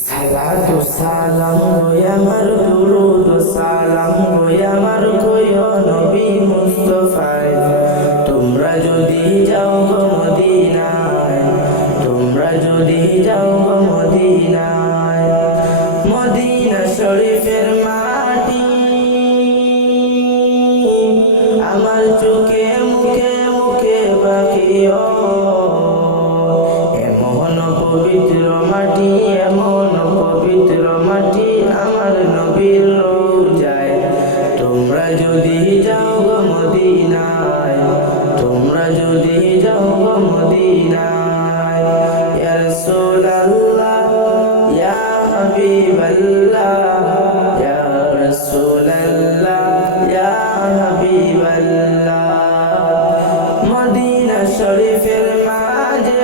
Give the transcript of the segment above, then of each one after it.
সালাতু সালাম গো আমার দুরুদ সালাম গো আমার কইও নবী মুস্তাফায় তোমরা যদি যাও গো মদিনায় তোমরা যদি যাও গো মদিনায় মদিনা শরীফের মাটি আমার চোখে মুখে মুখে বাকিও এমন পবিত্র মাটি এমন পবিত্র মাটি আমার নবীর রওজায় তোমরা যদি যাও গো মদিনায় তোমরা যদি যাও গো মদিনায় ইয়া রাসূলুল্লাহ ইয়া হাবিবাল্লাহ ইয়া রাসূলুল্লাহ ইয়া হাবিবাল্লাহ মদিনা শরীফের মাঝে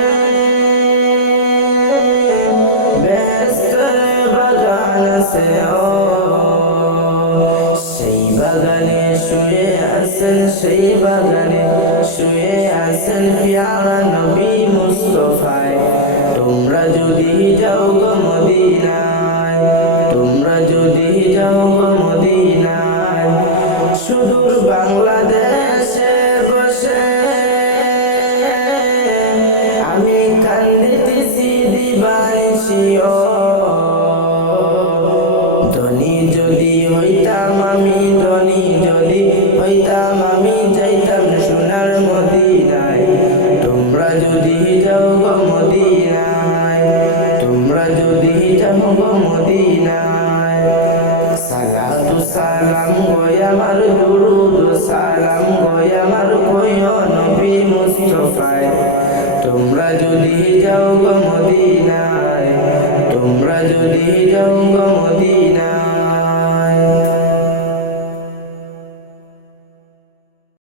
সেই বাগানে শুয়ে আছেন সেই বাগানে শুয়ে আছেন প্যারা নবী মুস্তাফায় তোমরা যদি যাও গো মদিনায় তোমরা যদি যাও গো মদিনায় সুদূর বাংলাদেশে বসে আমি কান্দিতেছি দিবানিশিও ধনী যদি হইতাম আমি ধনী যদি হইতাম আমি যাইতাম সোনার মদিনায় তোমরা যদি যাও গো মদিনায় তোমরা যদি যাও গো মদিনায় সালাতু সালাম গো আমার দুরুদ সালাম গো আমার কইও নবী মুস্তাফায় তোমরা যদি যাও গো মদিনায় তোমরা যদি যাও গো মদিনায়